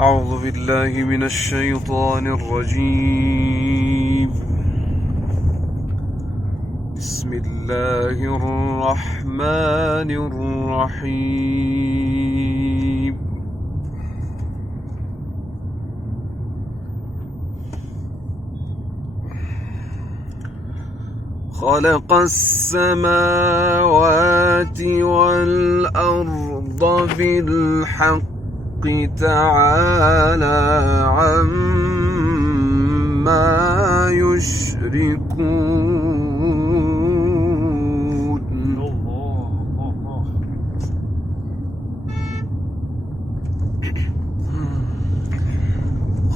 أعوذ بالله من الشيطان الرجيم. بسم الله الرحمن الرحيم. خلق السماوات والأرض بالحق تعالى عما يشركون.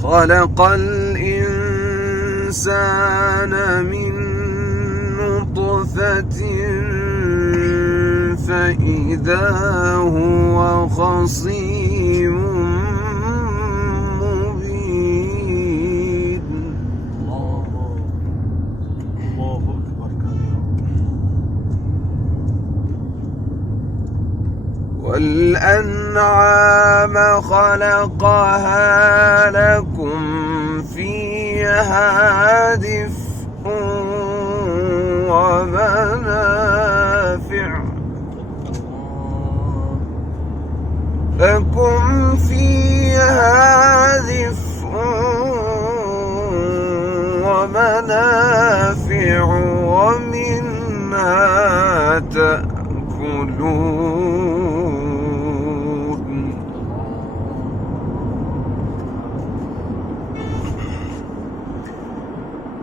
خلق الإنسان من نطفة فإذا هو خصيم مبين. الله أكبر كبيرا. والأنعام خلقها لكم فيها دفء ومنافع لكم فيها دفء ومنافع ومنها تأكلون.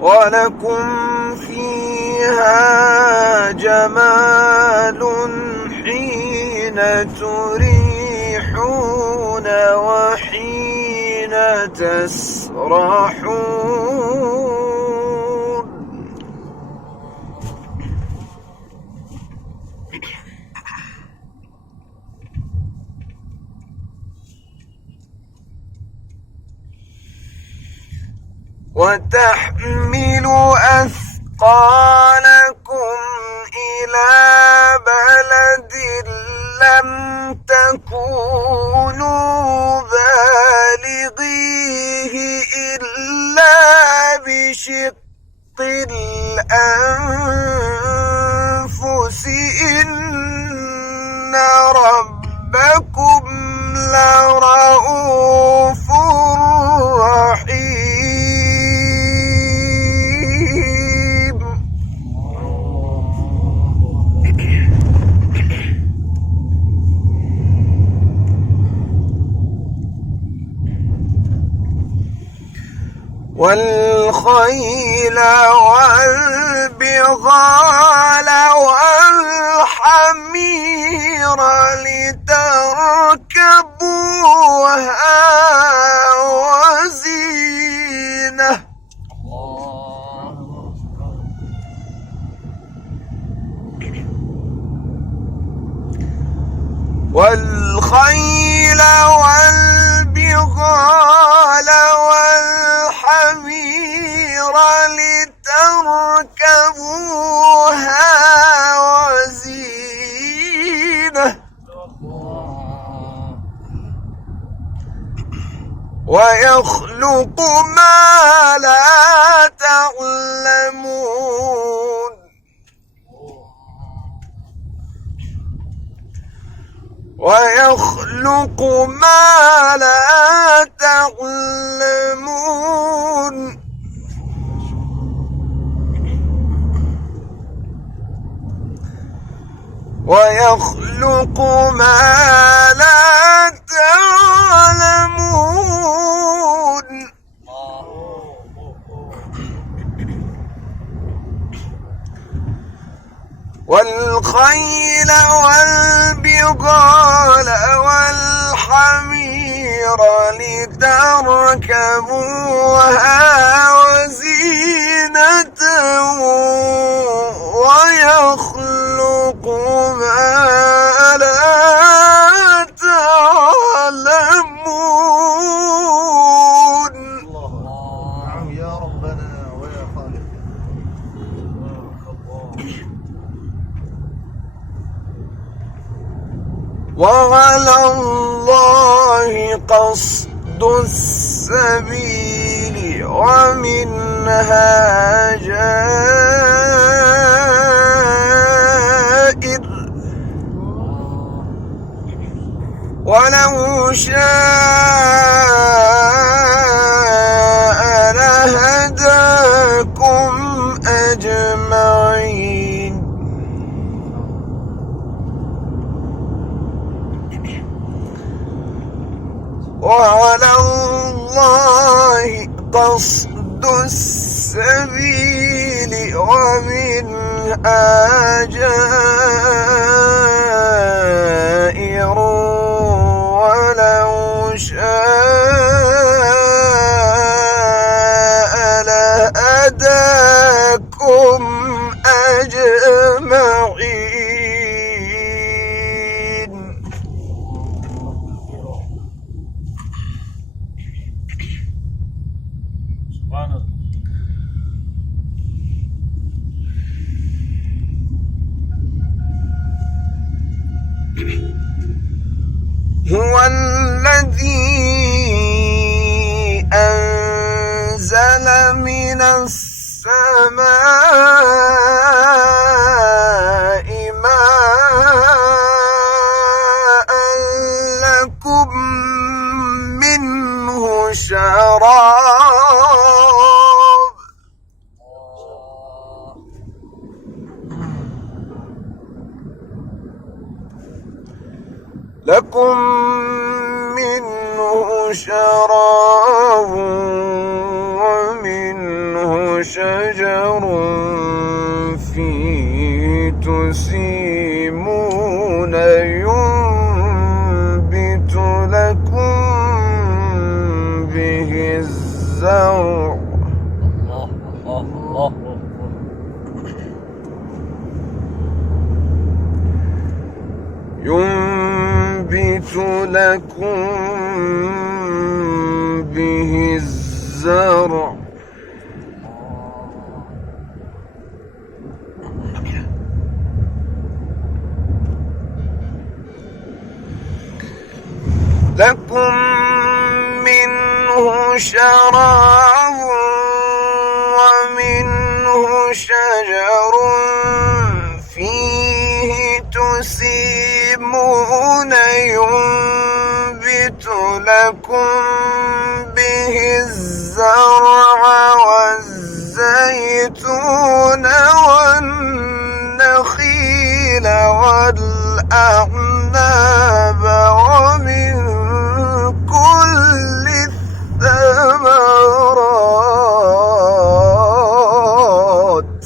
ولكم فيها جمال حين تريحون وحين تسرحون. وتحمل أثقالكم إلى بلد لم تكونوا بالغيه إلا بشق الأنفس إن ربكم لرؤوف رحيم. والخيل والبغال والحمير لتركبوها وزينة. والخيل والبغال والحمير لتركبوها وزينة. ويخلق ما لا تعلمون. ويخلق ما لا تعلمون. ويخلق ما لا تعلمون. والخيل والبغال والحمير لتركبوها وزينة ويخلق ما لا تعلمون. نعم يا ربنا ويا خالق. وعلى الله قصد السبيل ومنها جائر ولو شاء لهداكم أجمعين وعلى الله قصد السبيل ومنها جائر ولو شاء لهداكم أجمعين هو الذي أنزل من السماء ماء لكم منه شراب لكم منه شراب ومنه شجر فيه تسيمون ينبت لكم به الزرع ينبت لكم به الزرع لكم منه شراب ومنه شجر فيه تسيمون ينبت لكم به الزرع والزيتون والنخيل والأعناب ومن كل الثمرات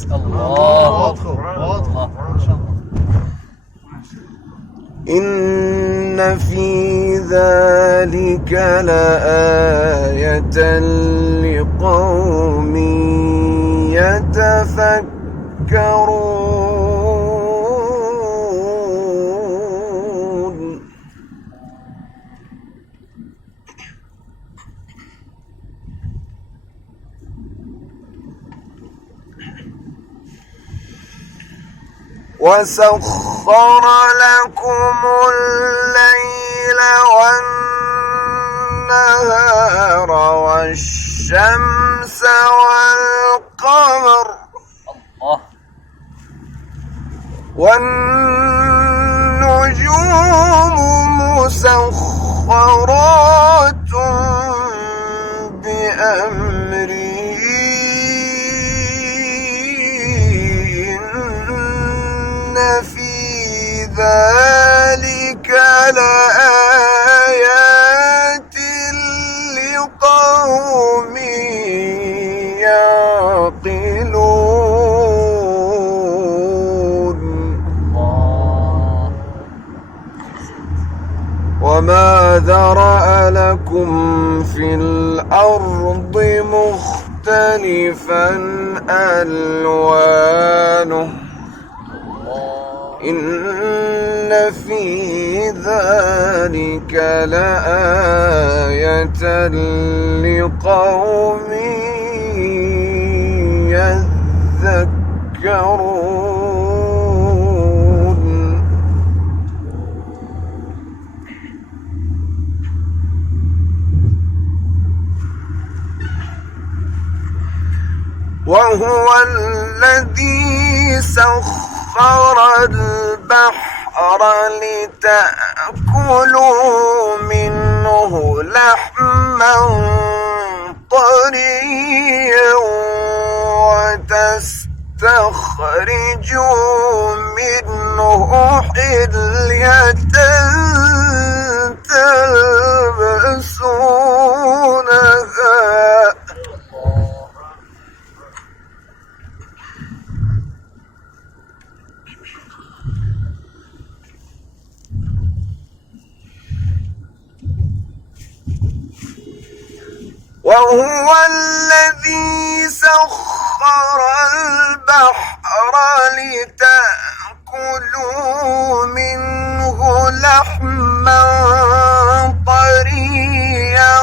إن في ذلك لآية لقوم يتفكرون وسخر لكم الليل والنهار والشمس والقمر والنجوم مسخرات بأمره إن في ذلك لآيات لقوم يعقلون وما ذرأ لكم في الأرض مختلفا ألوانه إن في ذلك لآية لقوم يذكرون وهو الذي سخر البحر لتأكلوا منه لحما طريا وتستخرجوا منه حلية تلبسونها وهو الذي سخر البحر لتأكلوا منه لحما طريا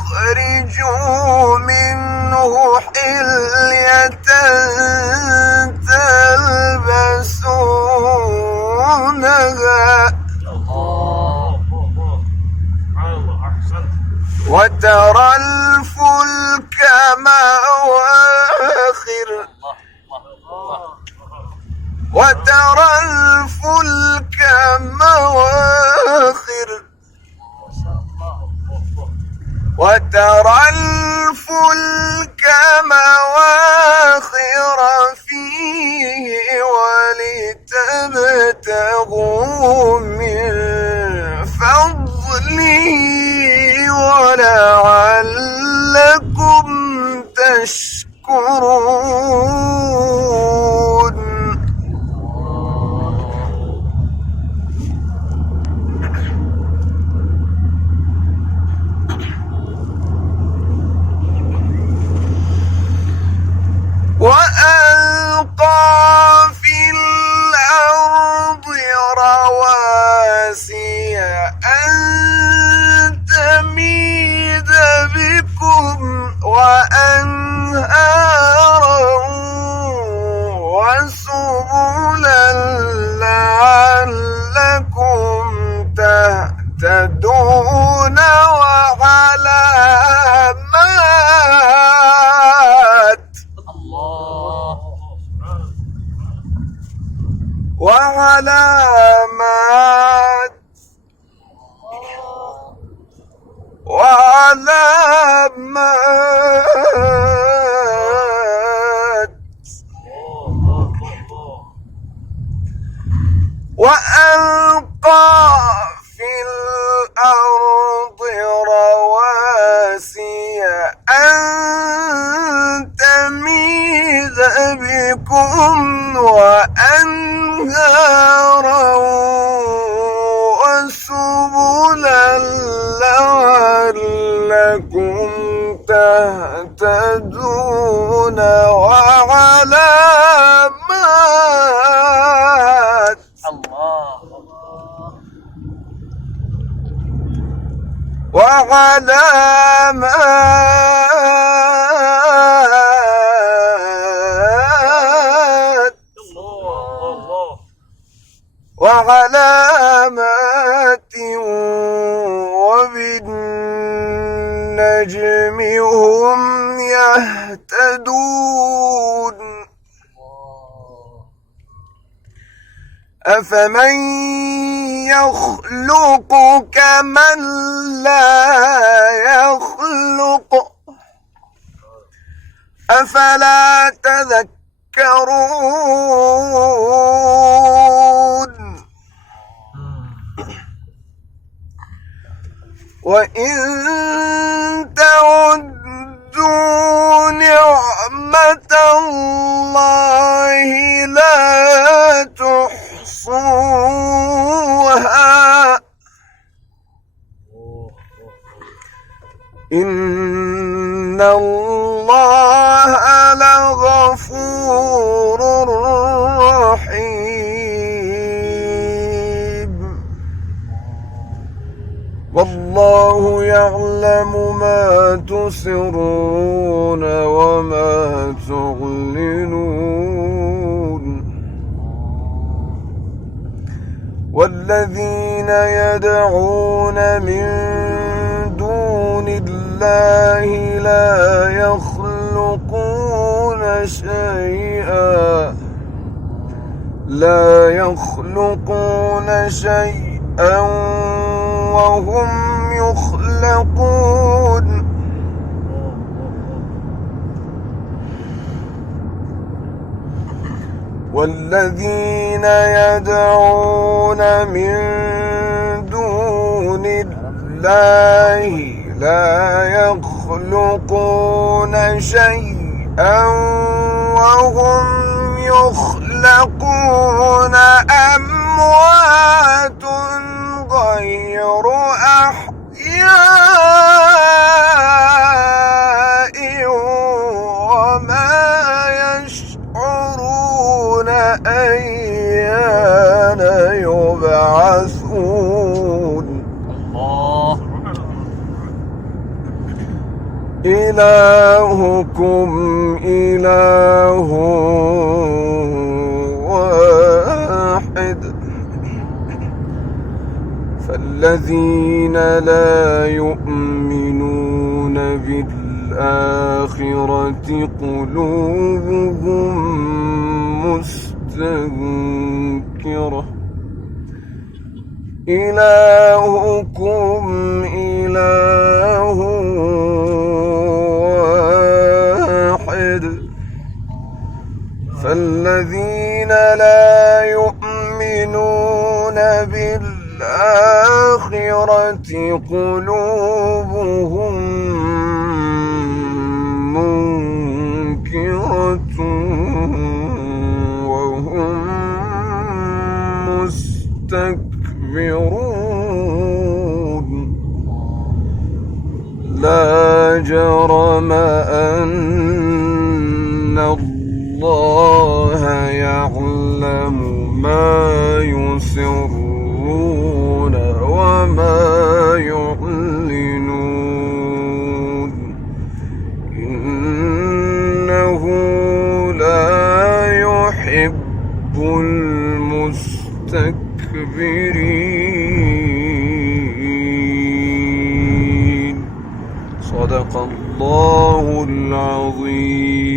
وتستخرجوا منه حلية تلبسونها وترى الفلك مواخر فيه ولتبتغوا من فضله ولعلكم تشكرون وألقى في الأرض رواسي أن تميد بكم وأنهارا وسبلا لعلكم تهتدون وعلامات وألقى في الأرض رواسي أن تميد بكم وأنهارا وسبلا لعلكم تهتدون وعلامات وعلامات وبالنجم هم يهتدون أفمن يخلق كمن لا يخلق أفلا تذكرون وإن تعدوا نعمة الله لا تحصوها إن الله لغفور رحيم والله يعلم ما تسرون وما تعلنون والذين يدعون من دون الله الله لا يخلقون شيئا وهم يخلقون والذين يدعون من دون الله لا يخلقون شيئا وهم يخلقون أموات غير أحياء وما يشعرون أيان يبعثون إلهكم إله واحد فالذين لا يؤمنون بالآخرة قلوبهم مستنكرة إلهكم إله واحد فالذين لا يؤمنون بالآخرة قلوبهم منكرة وهم مستكبرون لا جرم أن الله يعلم ما يسرون وما يعلنون إنه لا يحب المستكبرين صدق الله العظيم.